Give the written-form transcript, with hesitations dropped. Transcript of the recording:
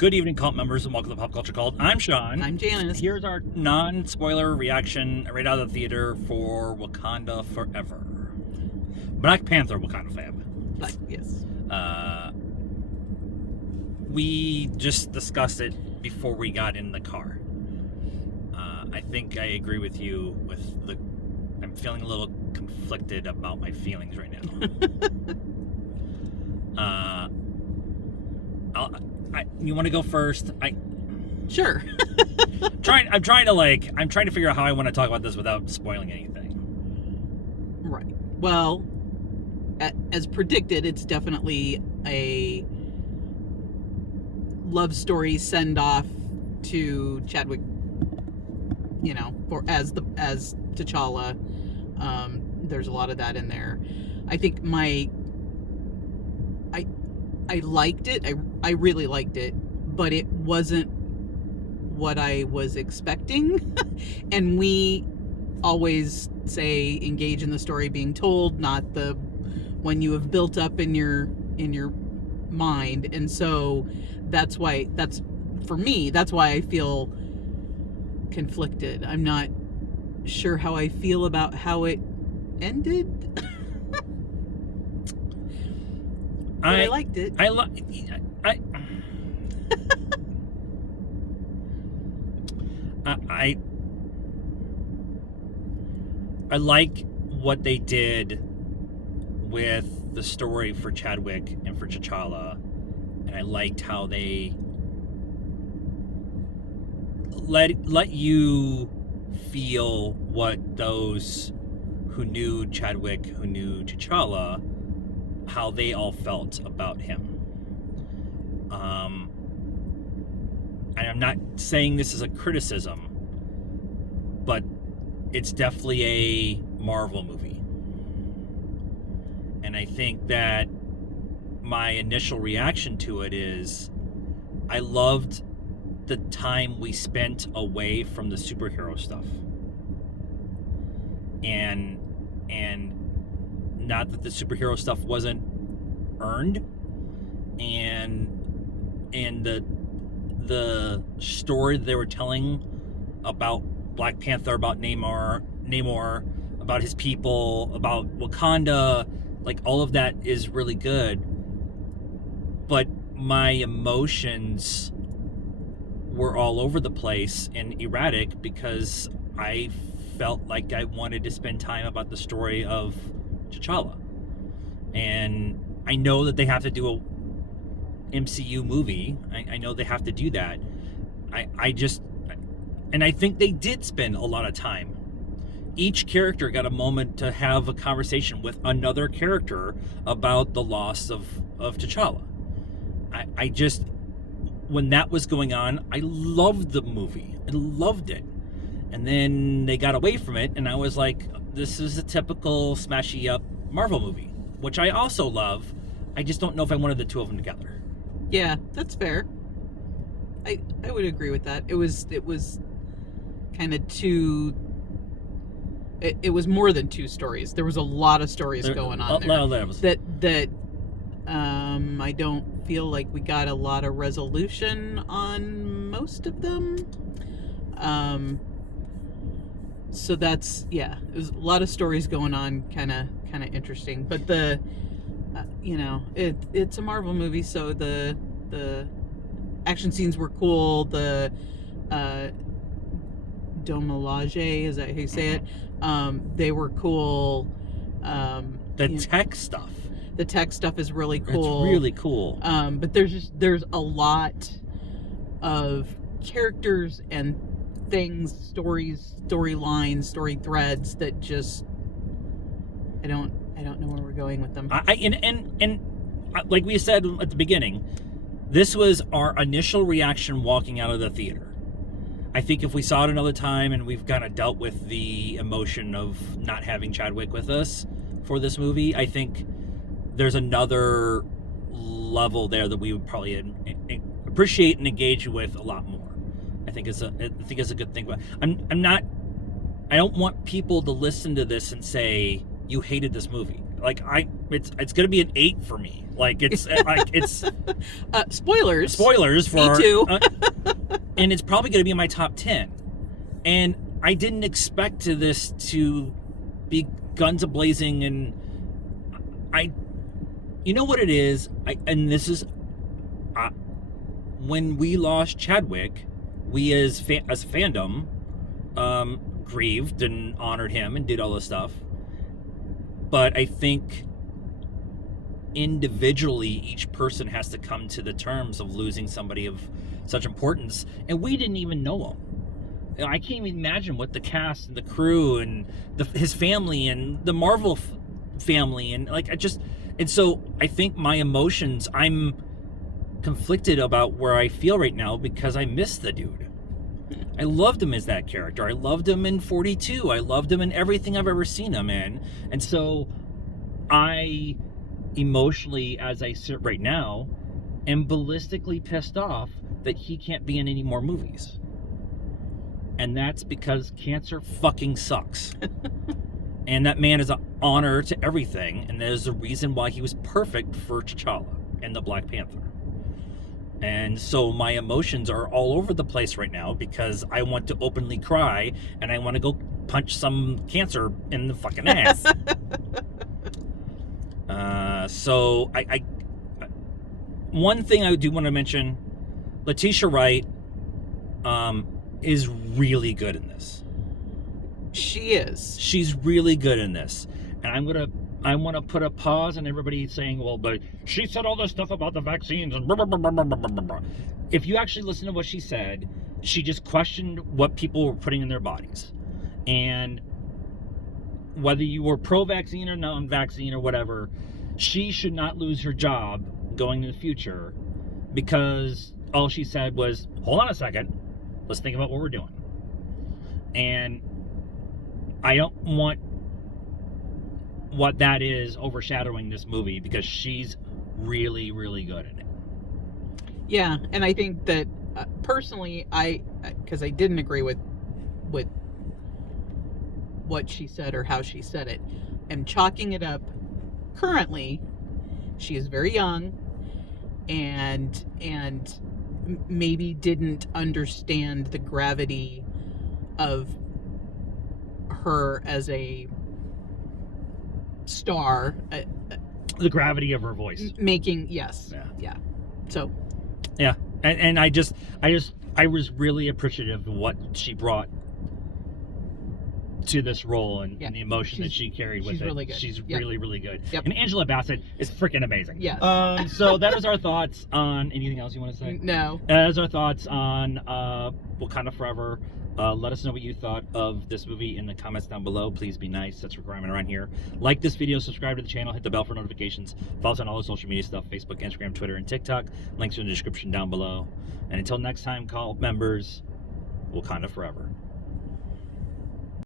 Good evening, cult members, and welcome to Pop Culture Cult. I'm Sean. I'm Janice. Here's our non-spoiler reaction right out of the theater for Wakanda Forever. Black Panther Wakanda Forever. Yes. We just discussed it before we got in the car. I think I agree with you with the... I'm feeling a little conflicted about my feelings right now. You want to go first? Sure. I'm trying to figure out how I want to talk about this without spoiling anything. Right. Well, as predicted, it's definitely a love story send off to Chadwick. You know, as T'Challa. There's a lot of that in there. I think I liked it. I really liked it, but it wasn't what I was expecting. And we always say engage in the story being told, not the when you have built up in your mind. And so that's why I feel conflicted. I'm not sure how I feel about how it ended. I liked it. I like what they did with the story for Chadwick and for T'Challa, and I liked how they let you feel what those who knew Chadwick, who knew T'Challa, how they all felt about him. And I'm not saying this is a criticism, but it's definitely a Marvel movie. And I think that my initial reaction to it is I loved the time we spent away from the superhero stuff. And not that the superhero stuff wasn't earned, and the story they were telling about Black Panther, about Namor, about his people, about Wakanda, like all of that is really good. But my emotions were all over the place and erratic because I felt like I wanted to spend time about the story of T'Challa. And I know that they have to do a MCU movie. I know they have to do that. And I think they did spend a lot of time. Each character got a moment to have a conversation with another character about the loss of T'Challa. I just, when that was going on, I loved the movie. I loved it. And then they got away from it, and I was like, this is a typical smashy up Marvel movie, which I also love. I just don't know if I wanted the two of them together. Yeah, that's fair. I would agree with that. It was kind of two. It was more than two stories. There was a lot of stories going on there. That I don't feel like we got a lot of resolution on most of them. So that's, yeah, it was a lot of stories going on, kind of interesting. But the, it's a Marvel movie, so the action scenes were cool. The domolage, is that how you say it? They were cool. The tech stuff. The tech stuff is really cool. It's really cool. But there's a lot of characters and things, storylines, story threads that just I don't know where we're going with them. And like we said at the beginning, this was our initial reaction walking out of the theater. I think if we saw it another time and we've kind of dealt with the emotion of not having Chadwick with us for this movie, I think there's another level there that we would probably appreciate and engage with a lot more. I think it's a good thing. But I don't want people to listen to this and say you hated this movie. Like it's going to be an 8 for me. Like it's Spoilers. spoilers for Me too. and it's probably going to be in my top 10. And I didn't expect this to be guns a-blazing, and you know what it is? This is when we lost Chadwick, we as fandom grieved and honored him and did all this stuff. But I think individually each person has to come to the terms of losing somebody of such importance, and we didn't even know him. I can't even imagine what the cast and the crew and his family and the Marvel family and so I think my emotions, I'm conflicted about where I feel right now because I miss the dude. I loved him as that character. I loved him in 42. I loved him in everything I've ever seen him in. And so I emotionally, as I sit right now, am ballistically pissed off that he can't be in any more movies. And that's because cancer fucking sucks. And that man is an honor to everything, and there's a reason why he was perfect for T'Challa and the Black Panther. And so my emotions are all over the place right now because I want to openly cry and I want to go punch some cancer in the fucking ass. So I one thing I do want to mention, Letitia Wright is really good in this. She is. She's really good in this. And I want to put a pause on everybody saying, well, but she said all this stuff about the vaccines and blah, blah, blah, blah, blah, blah, blah. If you actually listen to what she said, she just questioned what people were putting in their bodies. And whether you were pro-vaccine or non-vaccine or whatever, she should not lose her job going in the future because all she said was, hold on a second, let's think about what we're doing. And I don't want what that is overshadowing this movie because she's really, really good at it. Yeah, and I think that personally, because I didn't agree with what she said or how she said it, am chalking it up. Currently, she is very young, and maybe didn't understand the gravity of her as a star, the gravity of her voice making yeah. So yeah, and I was really appreciative of what she brought to this role and the emotion that she carried with it. Really good. She's really, really good. Yep. And Angela Bassett is freaking amazing. Yes. So that is our thoughts on anything else you want to say? No. That is our thoughts on Wakanda Forever. Let us know what you thought of this movie in the comments down below. Please be nice. That's a requirement around here. Like this video, subscribe to the channel, hit the bell for notifications. Follow us on all the social media stuff, Facebook, Instagram, Twitter, and TikTok. Links are in the description down below. And until next time, call members, Wakanda Forever.